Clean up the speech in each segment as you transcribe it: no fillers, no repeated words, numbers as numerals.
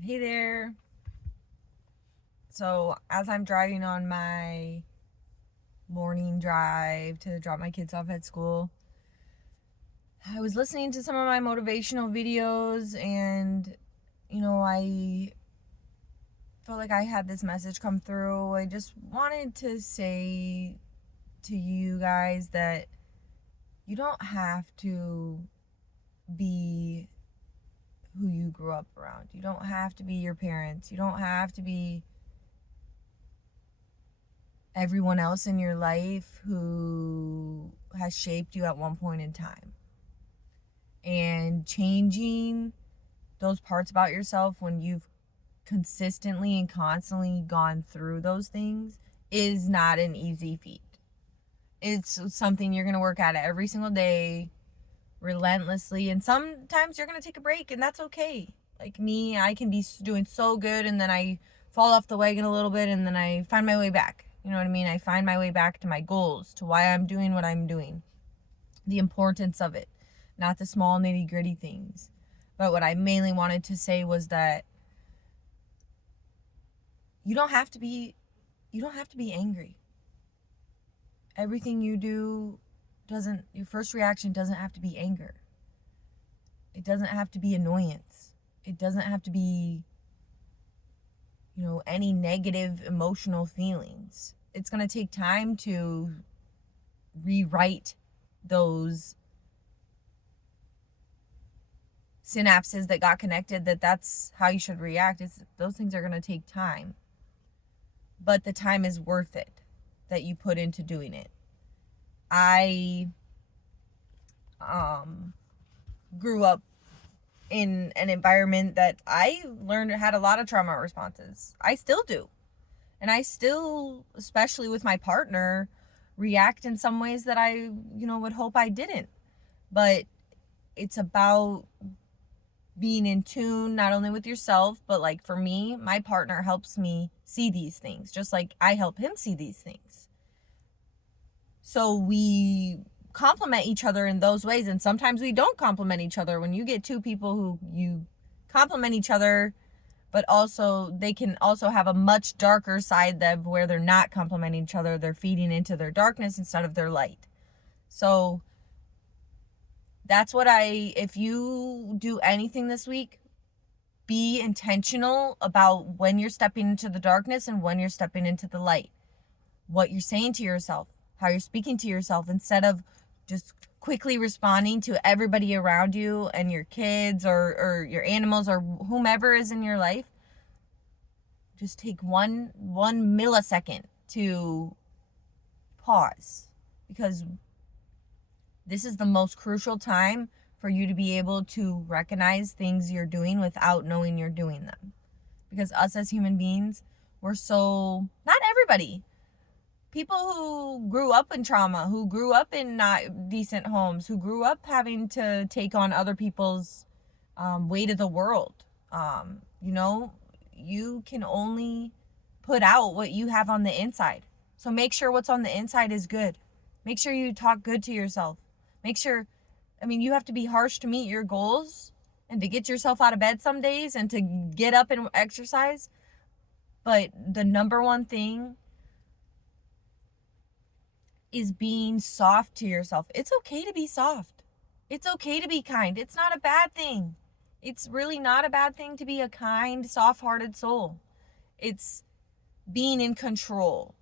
Hey there. So, as I'm driving on my morning drive to drop my kids off at school, I was listening to some of my motivational videos and, I felt like I had this message come through. I just wanted to say to you guys that you don't have to be who you grew up around. You don't have to be your parents. You don't have to be everyone else in your life who has shaped you at one point in time. And changing those parts about yourself when you've consistently and constantly gone through those things is not an easy feat. It's something you're going to work at every single day, relentlessly, and sometimes you're going to take a break, and that's okay. Like me, I can be doing so good, and then I fall off the wagon a little bit, and then I find my way back. You know what I mean? I find my way back to my goals, to why I'm doing what I'm doing, the importance of it, not the small nitty gritty things. But what I mainly wanted to say was that you don't have to be angry. Everything you do your first reaction doesn't have to be anger. It doesn't have to be annoyance. It doesn't have to be, any negative emotional feelings. It's going to take time to rewrite those synapses that got connected, that's how you should react. Those things are going to take time. But the time is worth it that you put into doing it. I grew up in an environment that I learned had a lot of trauma responses. I still do. And I still, especially with my partner, react in some ways that I, would hope I didn't. But it's about being in tune, not only with yourself, but like for me, my partner helps me see these things, just like I help him see these things. So we complement each other in those ways, and sometimes we don't complement each other. When you get two people who you complement each other, but also they can also have a much darker side of where they're not complementing each other, they're feeding into their darkness instead of their light. So that's what if you do anything this week, be intentional about when you're stepping into the darkness and when you're stepping into the light. What you're saying to yourself, how you're speaking to yourself, instead of just quickly responding to everybody around you and your kids or your animals or whomever is in your life. Just take one millisecond to pause, because this is the most crucial time for you to be able to recognize things you're doing without knowing you're doing them. Because us as human beings, not everybody, people who grew up in trauma, who grew up in not decent homes, who grew up having to take on other people's weight of the world, you can only put out what you have on the inside. So make sure what's on the inside is good. Make sure you talk good to yourself. You have to be harsh to meet your goals and to get yourself out of bed some days and to get up and exercise. But the number one thing is being soft to yourself. It's okay to be soft. It's okay to be kind. It's not a bad thing. It's really not a bad thing to be a kind, soft-hearted soul. It's being in control.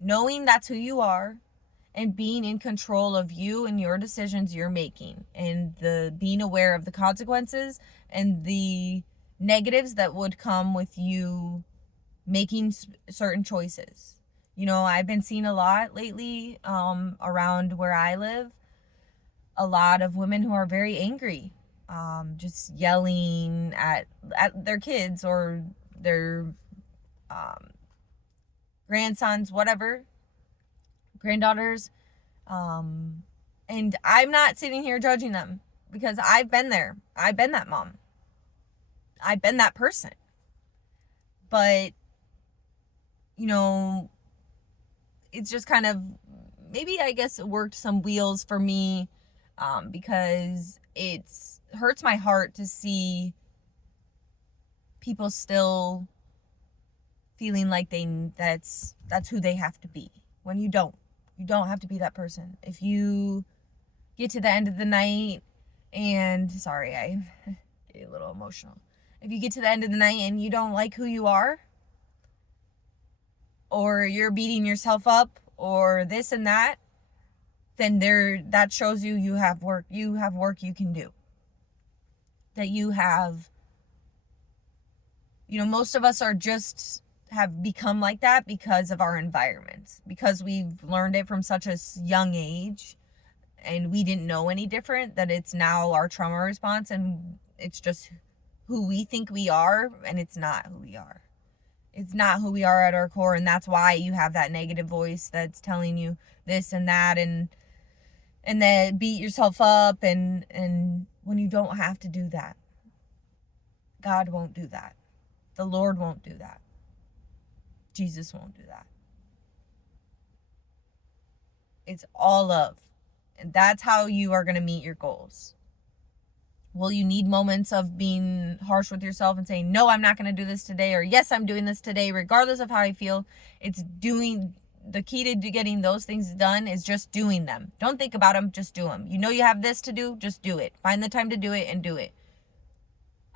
Knowing that's who you are and being in control of you and your decisions you're making, and being aware of the consequences and the negatives that would come with you making certain choices. I've been seeing a lot lately around where I live, a lot of women who are very angry, just yelling at their kids or their grandsons, whatever, granddaughters. And I'm not sitting here judging them, because I've been there. I've been that mom. I've been that person. But, it's just kind of, maybe I guess it worked some wheels for me, because it hurts my heart to see people still feeling like that's who they have to be, when you don't have to be that person. If you get to the end of the night and, sorry, I get a little emotional. If you get to the end of the night and you don't like who you are, or you're beating yourself up, or this and that, then that shows you have work you can do. That you have, most of us have become like that because of our environments, because we've learned it from such a young age, and we didn't know any different, that it's now our trauma response, and it's just who we think we are, and it's not who we are. It's not who we are at our core, and that's why you have that negative voice that's telling you this and that, and then beat yourself up, and when you don't have to do that. God won't do that. The Lord won't do that. Jesus won't do that. It's all love. And that's how you are going to meet your goals. Will you need moments of being harsh with yourself and saying, no, I'm not going to do this today, or yes, I'm doing this today, regardless of how I feel? The key to getting those things done is just doing them. Don't think about them, just do them. You have this to do, just do it. Find the time to do it and do it.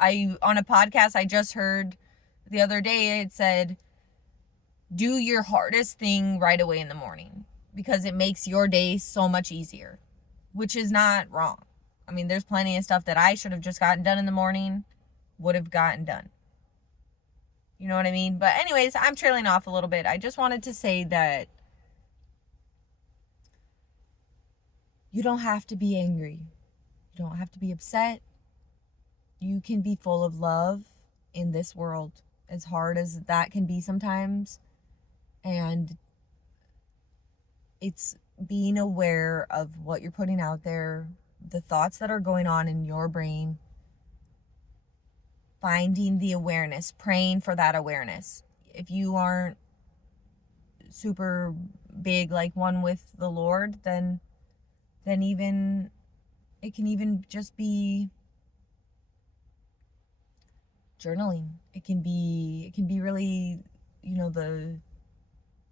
On a podcast I just heard the other day, it said, do your hardest thing right away in the morning, because it makes your day so much easier, which is not wrong. I mean, there's plenty of stuff that I should have just gotten done in the morning, would have gotten done. You know what I mean? But anyways, I'm trailing off a little bit. I just wanted to say that you don't have to be angry. You don't have to be upset. You can be full of love in this world, as hard as that can be sometimes. And it's being aware of what you're putting out there, the thoughts that are going on in your brain, finding the awareness, praying for that awareness. If you aren't super big, like one with the Lord, then even it can even just be journaling. It can be really, the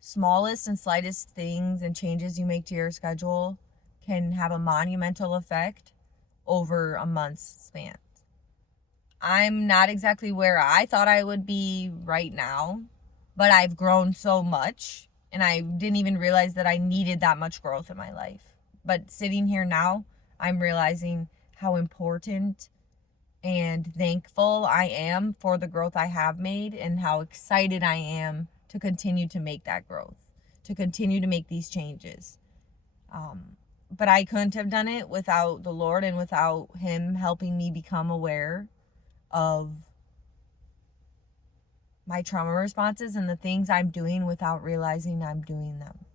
smallest and slightest things and changes you make to your schedule can have a monumental effect over a month's span. I'm not exactly where I thought I would be right now, but I've grown so much, and I didn't even realize that I needed that much growth in my life. But sitting here now, I'm realizing how important and thankful I am for the growth I have made, and how excited I am to continue to make that growth, to continue to make these changes. But I couldn't have done it without the Lord, and without Him helping me become aware of my trauma responses and the things I'm doing without realizing I'm doing them.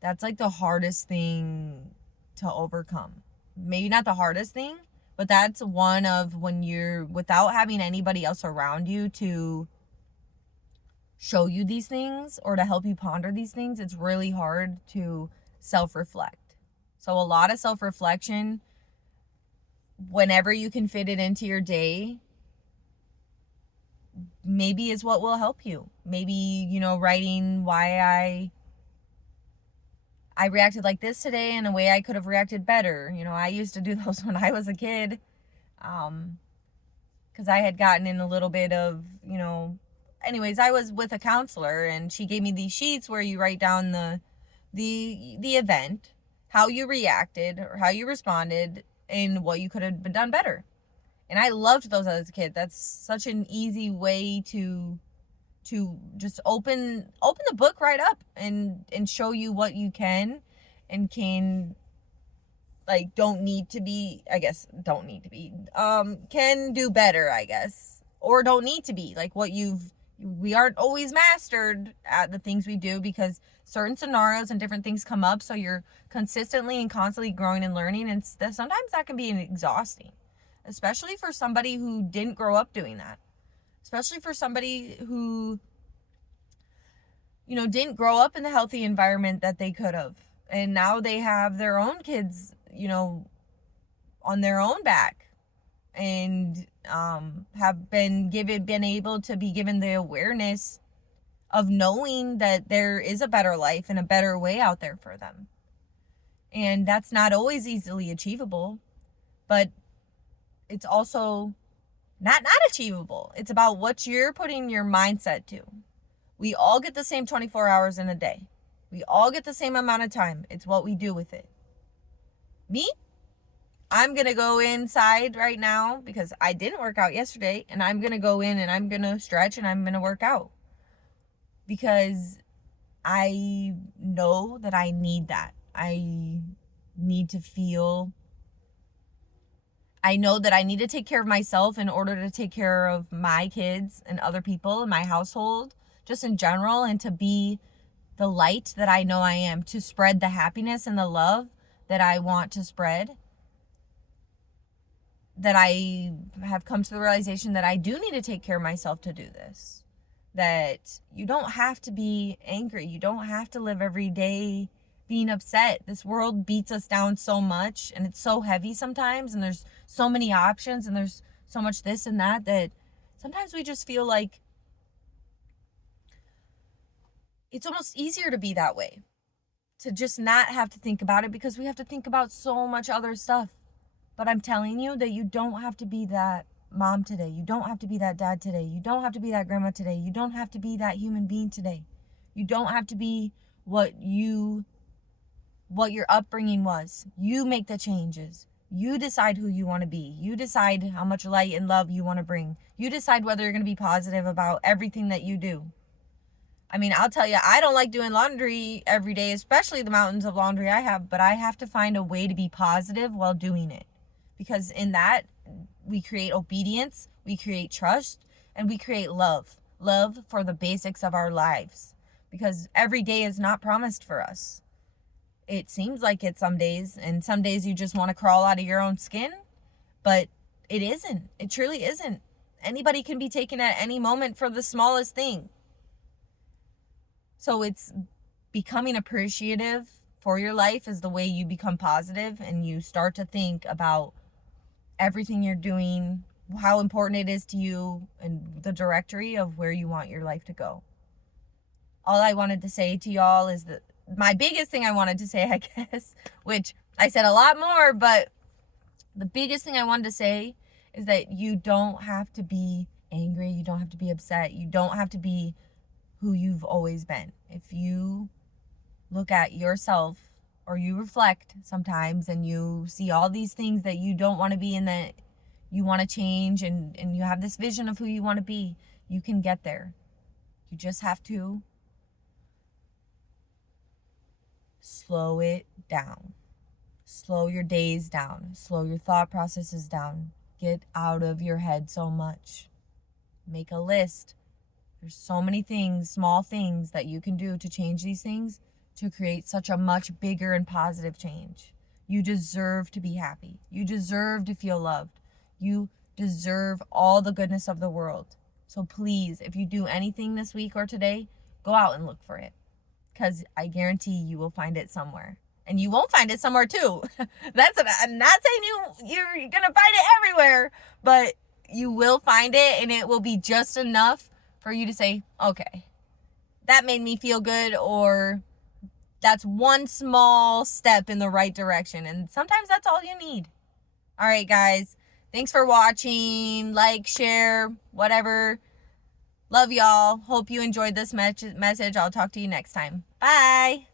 That's like the hardest thing to overcome. Maybe not the hardest thing, but that's one of, when you're without having anybody else around you to show you these things or to help you ponder these things, it's really hard to self-reflect. So a lot of self-reflection, whenever you can fit it into your day, maybe is what will help you. Maybe, writing why I reacted like this today in a way I could have reacted better. I used to do those when I was a kid, because I had gotten in a little bit of, anyways, I was with a counselor, and she gave me these sheets where you write down the event, how you reacted or how you responded, and what you could have done better. And I loved those as a kid. That's such an easy way to just open the book right up and show you what you can and can, like, can do better, I guess, or don't need to be, like, we aren't always mastered at the things we do, because certain scenarios and different things come up, so you're consistently and constantly growing and learning, and sometimes that can be exhausting, especially for somebody who didn't grow up doing that. Especially for somebody who, didn't grow up in the healthy environment that they could have. And now they have their own kids, on their own back. And have been able to be given the awareness of knowing that there is a better life and a better way out there for them. And that's not always easily achievable, but it's also not achievable. It's about what you're putting your mindset to. We all get the same 24 hours in a day. We all get the same amount of time. It's what we do with it. Me, I'm going to go inside right now because I didn't work out yesterday, and I'm going to go in and I'm going to stretch and I'm going to work out because I know that I need that. I need to feel, I know that I need to take care of myself in order to take care of my kids and other people in my household, just in general, and to be the light that I know I am, to spread the happiness and the love that I want to spread. That I have come to the realization that I do need to take care of myself to do this. That you don't have to be angry. You don't have to live every day being upset. This world beats us down so much, and it's so heavy sometimes, and there's so many options, and there's so much this and that sometimes we just feel like it's almost easier to be that way. To just not have to think about it because we have to think about so much other stuff. But I'm telling you that you don't have to be that mom today. You don't have to be that dad today. You don't have to be that grandma today. You don't have to be that human being today. You don't have to be what your upbringing was. You make the changes. You decide who you want to be. You decide how much light and love you want to bring. You decide whether you're going to be positive about everything that you do. I mean, I'll tell you, I don't like doing laundry every day, especially the mountains of laundry I have, but I have to find a way to be positive while doing it. Because in that, we create obedience, we create trust, and we create love. Love for the basics of our lives. Because every day is not promised for us. It seems like it some days, and some days you just want to crawl out of your own skin, but it isn't. It truly isn't. Anybody can be taken at any moment for the smallest thing. So it's becoming appreciative for your life is the way you become positive and you start to think about everything you're doing, how important it is to you, and the directory of where you want your life to go. All I wanted to say to y'all is that my biggest thing I wanted to say, I guess, which I said a lot more, but the biggest thing I wanted to say is that you don't have to be angry. You don't have to be upset. You don't have to be who you've always been. If you look at yourself or you reflect sometimes and you see all these things that you don't want to be and that you want to change and you have this vision of who you want to be, you can get there. You just have to slow it down. Slow your days down. Slow your thought processes down. Get out of your head so much. Make a list. There's so many things, small things that you can do to change these things to create such a much bigger and positive change. You deserve to be happy. You deserve to feel loved. You deserve all the goodness of the world. So please, if you do anything this week or today, go out and look for it. Because I guarantee you will find it somewhere. And you won't find it somewhere too. I'm not saying you're going to find it everywhere, but you will find it, and it will be just enough for you to say, okay, that made me feel good, or that's one small step in the right direction. And sometimes that's all you need. All right, guys. Thanks for watching. Like, share, whatever. Love y'all. Hope you enjoyed this message. I'll talk to you next time. Bye.